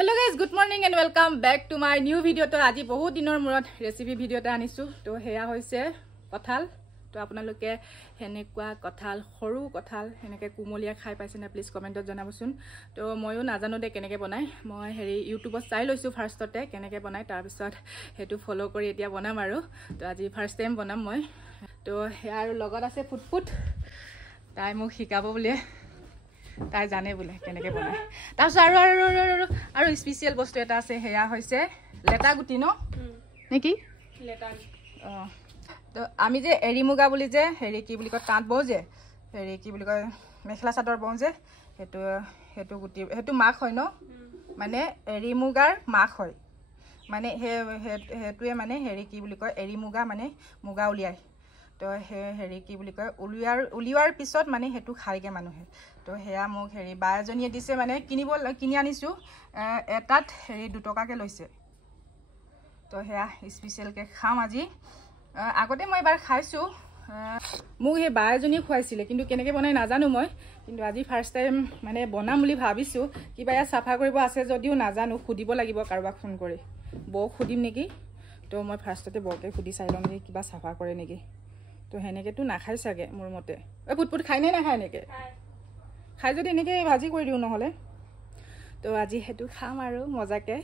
Hello guys, good morning and welcome back to my new video. To আজি বহুত দিনৰ মূৰত ৰেচিপি ভিডিও এটা আনিছো তো হেয়া হৈছে কঁঠাল তো আপোনালোকে হেনেকুৱা কঁঠাল সৰু কঁঠাল হেনেকে কুমলিয়া খাই পাইছে না প্লিজ কমেন্টত জনাবচোন তো ময়ো নাজানো দে কেনেকে বনাই মই হেৰি ইউটিউবত চাই লৈছো ফাৰ্ষ্টতে কেনেকে বনাই তাৰ পিছত হেতু ফলো কৰি এতিয়া বনাম আৰু তো আজি ফাৰ্ষ্ট টাইম বনাম মই তো হেয়াৰ লগত আছে ফুটফুট তাই মোক শিকাব বুলি তাই জানে বলে কেনেকে বনাই তাৰছ আৰু স্পেশাল বস্তু এটা আছে হেয়া হৈছে লেটা গুটি ন নেকি লেটা তো আমি যে এৰি মুগা বুলি যে হেৰি কি বুলি কয় তাঁত বও যে হেৰি কি বুলি কয় মেখলা চাদৰ বও যে হেতু গুটি হেতু মাখ হয় ন মানে এৰি মুগাৰ মাখ হয় মানে হেতুৱে মানে হেৰি কি বুলি কয় এৰি মুগা মানে মুগা উলিয়াই তো হেৰি কি বুলি কয় উলিওৱাৰ পিছত মানে হেতু খাইগে মানুহে তো হেয়া মোক হেৰি বা এজনীয়ে দিছে মানে কিনি আনিছো এটাত হেৰি 2 টকাকে লৈছে তো হেয়া স্পেশাল কে খাম আজি আগতে মই এবাৰ খাইছো মোক হে বা এজনী খুৱাইছিলে কিন্তু কেনেকে বনাই নাজানো মই কিন্তু আজি ফাৰ্ষ্ট টাইম মানে বনাম বুলি ভাবিছো কিবা ইয়া সাফা কৰিব আছে যদিও নাজানো খুদিব লাগিব কাৰোবাক ফোন কৰি বৌ খুদিম নেকি তো মই ফাৰ্ষ্টতে বৌকে খুদি চাই লম যে কিবা সাফা কৰে নেকি তো হেনেকে তো নাখাই সাগে মোৰ মতে পুটপুট খাই নাই নাখায় নেকি খাই যদি এনেকে ভাজি কৰি দিও নহলে তো আজি হেতু খাম আৰু মজাকে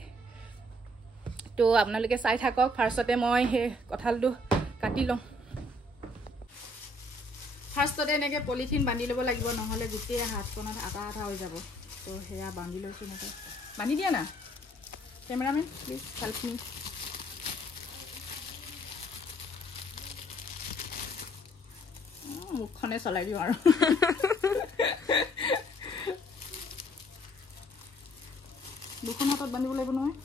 তো আপোনালোকে চাই থাকক ফাৰ্ষ্টতে মই হে কঁঠালটো কাটি লম ফাৰ্ষ্টতে এনেকে পলিথিন বান্ধি লব লাগিব নহলে গুটেই হাতখনত আটা আটা হৈ যাব তো হেয়া বান্ধি লৈছো নতে বান্ধি দিয়া না কেমেৰামেন প্লিজ হেল্প মি মুখখনে চলাই দিও আৰু দুখন হাতত বান্ধিব লাগিব নহয়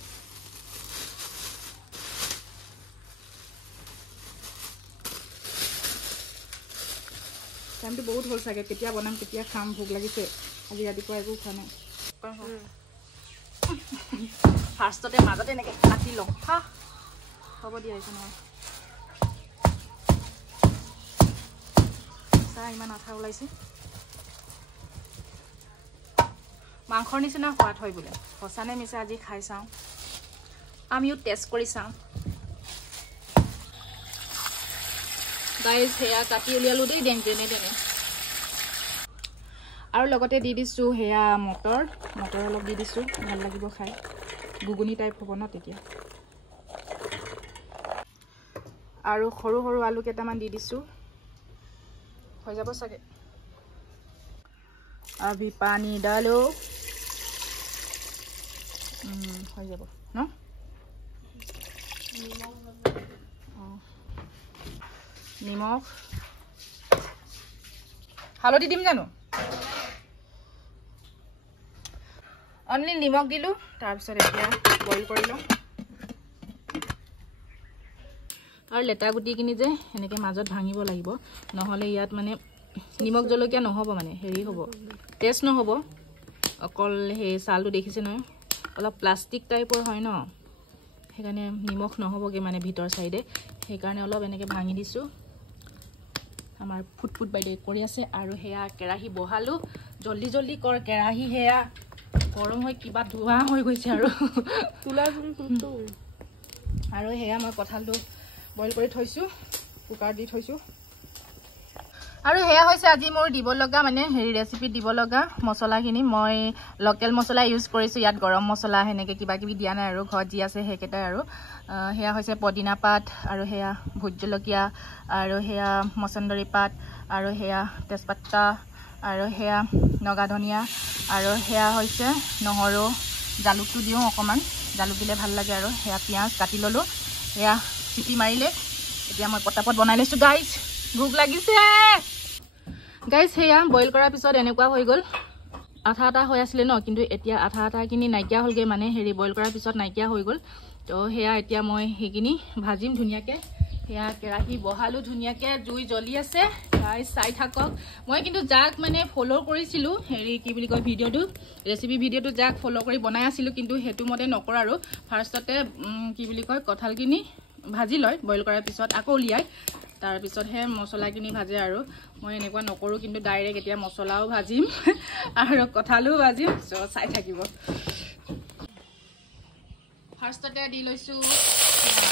টাইমটো বহুত হ'ল চাগে কেতিয়া বনাম কেতিয়া খাম ভোক লাগিছে আজি ৰাতিপুৱা একো খোৱা নাই ফাৰ্ষ্টতে মাজতে এনেকে কাটি লওঁ হ'ব দিয়া এইটো নহয় চাহ ইমান আঠা ওলাইছে মাংসৰ নিচিনা সোৱাদ হয় বোলে সঁচানে মিছা আজি খাই চাওঁ আমিও টেষ্ট কৰি চাওঁ গাইজ হেয়া কাটি উলিয়ালো দেই যেনে আৰু লগতে দি দিছো হেয়া মটৰ অলপ দি দিছো ভাল লাগিব খাই গুগুনি টাইপ হ'ব ন তেতিয়া আৰু সৰু সৰু আলু কেইটামান দি দিছো হৈ যাব চাগে अभी पानी डालो হৈ যাব ন নিমখ হালধি দিম জানো অনলি নিমখ দিলো তাৰ পিছত এতিয়া বইল কৰি লওঁ আৰু লেটা গুটি কিনি যে এনেকে মাজত ভাঙিব লাগিব নহলে ইয়াত মানে নিমখ জলকীয়া নহব মানে হেৰি হ'ব টেষ্ট নহব অকল হে সালটো দেখিছে ন অলপ প্লাষ্টিক টাইপৰ হয় ন সেইকাৰণে নিমখ নহবগে মানে ভিতৰ সাইডে সেইকাৰণে অলপ এনেকে ভাঙি দিছো আমাৰ ফুটফুট বাইদে কৰি আছে আৰু হেয়া কেৰাহী বহালো জল্দি কৰ কেৰাহী হেয়া গৰম হৈ কিবা ধোৱা হৈ গৈছে আৰু তুলা জুইটো আৰু হেয়া মই কঁঠালটো বইল কৰি থৈছো কুকাৰ দি থৈছো আৰু হেয়া হৈছে আজি মোৰ দিব লগা মানে হেৰি ৰেচিপি দিব লগা মছলাখিনি মই লোকেল মছলা ইউজ কৰিছো ইয়াত গৰম মছলা হেনেকে কিবা কিবি দিয়া নাই আৰু ঘৰত যি আছে হেকেটা আৰু হেয়া হৈছে পদিনা পাত আৰু হেয়া ভোট জলকীয়া আৰু হেয়া মছন্দৰী পাত আৰু হেয়া তেজপাতা আৰু হেয়া নগা ধনিয়া আৰু হেয়া হৈছে নহৰু জালুকটো দিও অকমান জালুক দিলে ভাল লাগে আৰু হেয়া পিয়াজ কাটি ললো হেয়া চিটি মাৰিলে এতিয়া মই পটাপট বনাই লৈছো গাইজ ভোক লাগিছে গাইজ হেয়া বইল কৰাৰ পিছত এনেকুৱা হৈ গ'ল আঠা হৈ আছিলে ন কিন্তু এতিয়া আঠা কিনি নাইকিয়া হ'লগে মানে হেৰি বইল কৰাৰ পিছত নাইকিয়া হৈ গ'ল তো হেয়া এতিয়া মই হেকিনি ভাজিম ধুনিয়াকে হেয়া কেৰাহী বহালো ধুনিয়াকে জুই জ্বলি আছে গাইজ চাই থাকক মই কিন্তু যাক মানে ফলো কৰিছিলো হেৰি কি বুলি কয় ভিডিওটো ৰেচিপি ভিডিওটো যাক ফলো কৰি বনাই আছিলো কিন্তু হেতু মতে নকৰ আৰু ফাৰ্ষ্টতে কি বুলি কয় কঁঠাল কিনি ভাজি লয় বইল কৰাৰ পিছত আকৌ উলিয়াই তাৰ পিছত হে মছলা কিনি ভাজে আৰু মই এনেকুৱা নকৰো কিন্তু ডাইৰেক্ট এতিয়া মছলাও ভাজিম আৰু কঁঠালও ভাজিম সো চাই থাকিব ফাৰ্ষ্টতে দি লৈছোঁ ধোঁৱা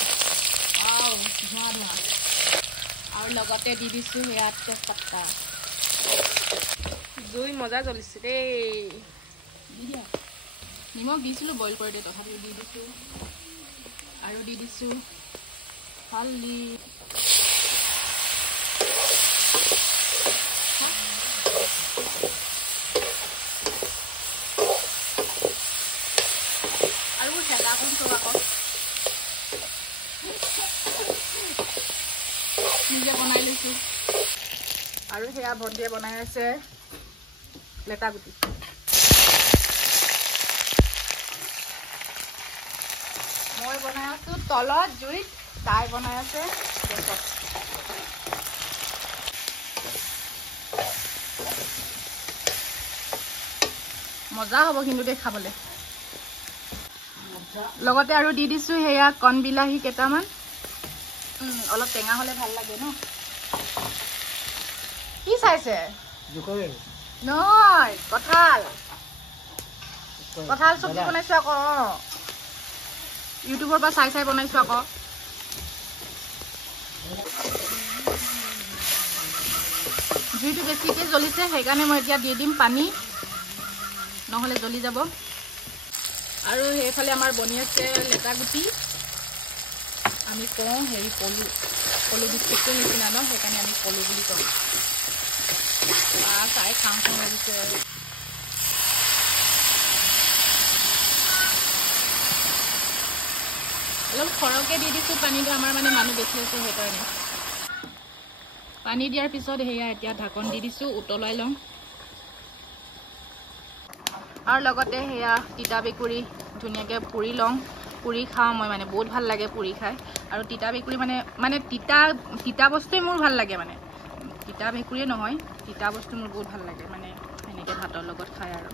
ধোঁৱা আৰু লগতে দি দিছোঁ সেয়া তেজপাতা জুই মজা জ্বলিছে দেই দি দিয়া নিমখ দিছিলোঁ বইল কৰোঁতে তথাপিও দি দিছোঁ আৰু দি দিছোঁ হালধি আৰু হেতা কম থোৱা আকৌ নিজে বনাই লৈছোঁ আৰু সেয়া ভণ্টিয়ে বনাই আছে লেটা গুটি মই বনাই আছোঁ তলত জুইত তাই বনাই আছে গেছত মজা হ'ব কিন্তু দেই খাবলৈ লগতে আৰু দি দিছোঁ সেয়া কণ বিলাহী কেইটামান অলপ টেঙা হ'লে ভাল লাগে ন কি চাইছে নহয় কঁঠাল কঁঠাল চব্জি বনাইছোঁ আকৌ ইউটিউবৰ পৰা চাই চাই বনাইছোঁ আকৌ জুইটো বেছিকৈ জ্বলিছে সেইকাৰণে মই এতিয়া দি দিম পানী নহ'লে জ্বলি যাব আৰু সেইফালে আমাৰ বনি আছে লেটা গুটি আমি কওঁ হেৰি পলু বিস্কুটটোৰ নিচিনা ন সেইকাৰণে আমি পলু বুলি কওঁ চাই খাওঁ খাওঁ লাগিছে অলপ সৰহকৈ দি দিছোঁ পানীটো আমাৰ মানে মানুহ বেছি আছে সেইকাৰণে পানী দিয়াৰ পিছত সেয়া এতিয়া ঢাকন দি দিছোঁ উতলাই লওঁ আৰু লগতে সেয়া তিতা বেকুৰি ধুনীয়াকৈ পুৰি লওঁ পুৰি খাওঁ মই মানে বহুত ভাল লাগে পুৰি খাই আৰু তিতা বেকুৰি মানে তিতা বস্তুৱে মোৰ ভাল লাগে মানে তিতা ভেকুৰিয়ে নহয় তিতা বস্তু মোৰ বহুত ভাল লাগে মানে সেনেকৈ ভাতৰ লগত খাই আৰু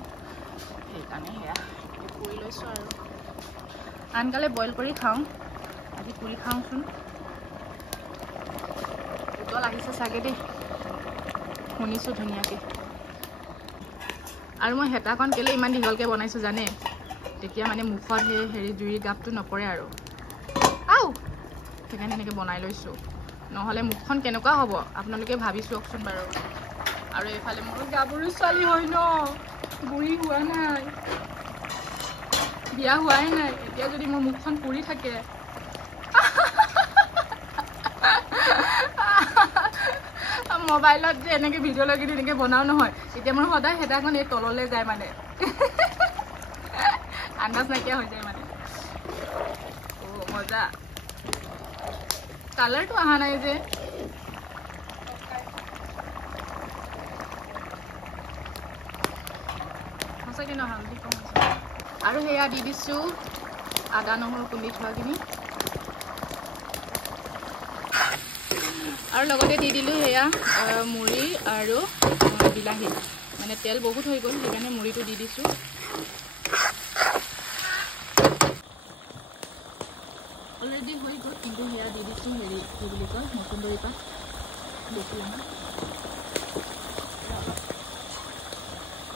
সেইকাৰণে সেয়া পুৰি লৈছোঁ আৰু আনকালে বইল কৰি খাওঁ আজি পুৰি খাওঁচোন উতল আহিছে চাগে দেই শুনিছোঁ ধুনীয়াকৈ আৰু মই হেতাখন কেলৈ ইমান দীঘলকৈ বনাইছোঁ জানে তেতিয়া মানে মুখত সেই হেৰি জুইৰ গাপটো নপৰে আৰু সেইকাৰণে এনেকৈ বনাই লৈছোঁ নহ'লে মুখখন কেনেকুৱা হ'ব আপোনালোকে ভাবি চাওকচোন বাৰু আৰু এইফালে মোৰ গাভৰু ছোৱালী হয় ন বুঢ়ী হোৱা নাই বিয়া হোৱাই নাই এতিয়া যদি মোৰ মুখখন পুৰি থাকে মোবাইলত যে এনেকৈ ভিডিঅ' লাগি এনেকৈ বনাওঁ নহয় তেতিয়া মোৰ সদায় হেতাখন এই তললৈ যায় মানে আন্দাজ নাইকিয়া হৈ যায় মানে মজা কালাৰটো অহা নাই যে সঁচাকৈ ন হালধি কম আৰু সেয়া দি দিছোঁ আদা নহৰু খুন্দি থোৱাখিনি আৰু লগতে দি দিলোঁ সেয়া মুড়ি আৰু বিলাহী মানে তেল বহুত হৈ গ'ল সেইকাৰণে মুড়িটো দি দিছোঁ অলৰেডি হৈ গ'ল কিন্তু সেয়া দি দিছোঁ হেৰি কি বুলি কয় মচুন্দৰী পাত বেছি আমাৰ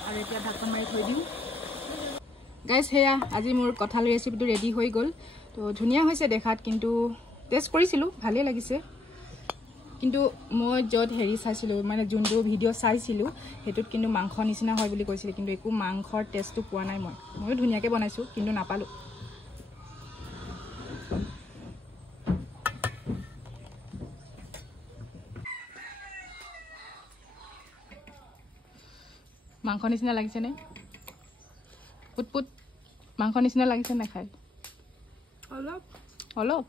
আৰু এতিয়া ঢাকন মাৰি থৈ দিম গাইজ সেয়া আজি মোৰ কঁঠাল ৰেচিপিটো ৰেডি হৈ গ'ল তো ধুনীয়া হৈছে দেখাত কিন্তু টেষ্ট কৰিছিলোঁ ভালেই লাগিছে কিন্তু মই য'ত হেৰি চাইছিলোঁ মানে যোনটো ভিডিঅ' চাইছিলোঁ সেইটোত কিন্তু মাংস নিচিনা হয় বুলি কৈছিলে কিন্তু একো মাংসৰ টেষ্টটো পোৱা নাই ময়ো ধুনীয়াকৈ বনাইছোঁ কিন্তু নাপালোঁ মাংস নিচিনা লাগিছেনে পুট মাংস নিচিনা লাগিছে নাখায় অলপ